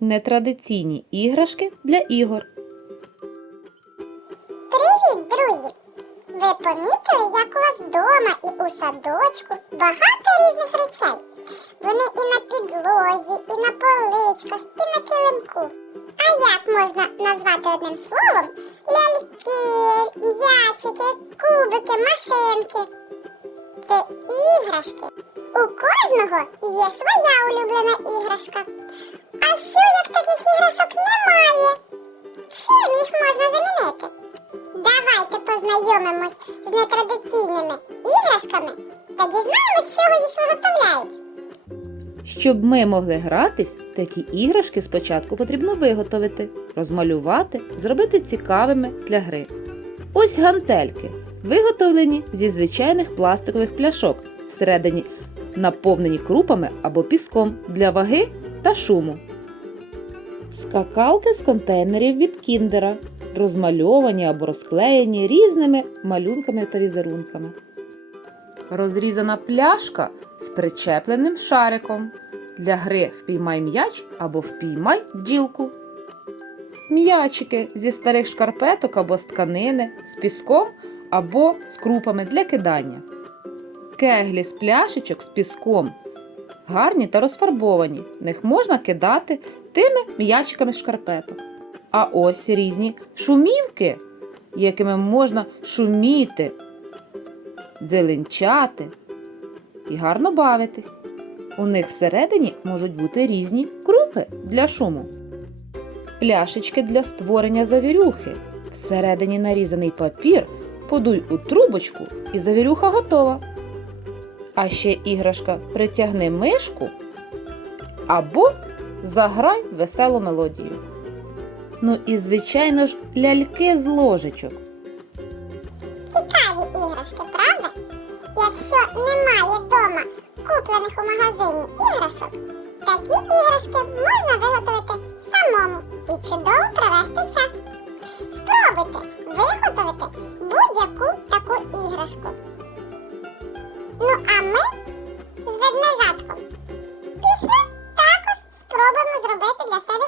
Нетрадиційні іграшки для ігор. Привіт, друзі! Ви помітили, як у вас вдома і у садочку багато різних речей. Вони і на підлозі, і на поличках, і на килимку. А як можна назвати одним словом ляльки, м'ячики, кубики, машинки? Це іграшки. У кожного є своя улюблена іграшка. Познайомимось з нетрадиційними іграшками та дізнаємось, з чого їх виготовляють. Щоб ми могли гратись, такі іграшки спочатку потрібно виготовити, розмалювати, зробити цікавими для гри. Ось гантельки, виготовлені зі звичайних пластикових пляшок, всередині наповнені крупами або піском для ваги та шуму. Скакалки з контейнерів від кіндера, розмальовані або розклеєні різними малюнками та візерунками. Розрізана пляшка з причепленим шариком для гри впіймай м'яч або впіймай бджілку. М'ячики зі старих шкарпеток або з тканини, з піском або з крупами для кидання. Кеглі з пляшечок з піском. Гарні та розфарбовані. В них можна кидати тими м'ячиками шкарпеток. А ось різні шумівки, якими можна шуміти, дзеленчати і гарно бавитись. У них всередині можуть бути різні крупи для шуму. Пляшечки для створення завірюхи. Всередині нарізаний папір, подуй у трубочку і завірюха готова. А ще іграшка притягни мишку або заграй веселу мелодію. Ну і, звичайно ж, ляльки з ложечок. Цікаві іграшки, правда? Якщо немає вдома куплених у магазині іграшок, такі іграшки можна виготовити самому і чудово провести час. Спробуйте виготовити будь-яку таку іграшку. Ну а ми з ведмежатком пішли також спробуємо зробити для себе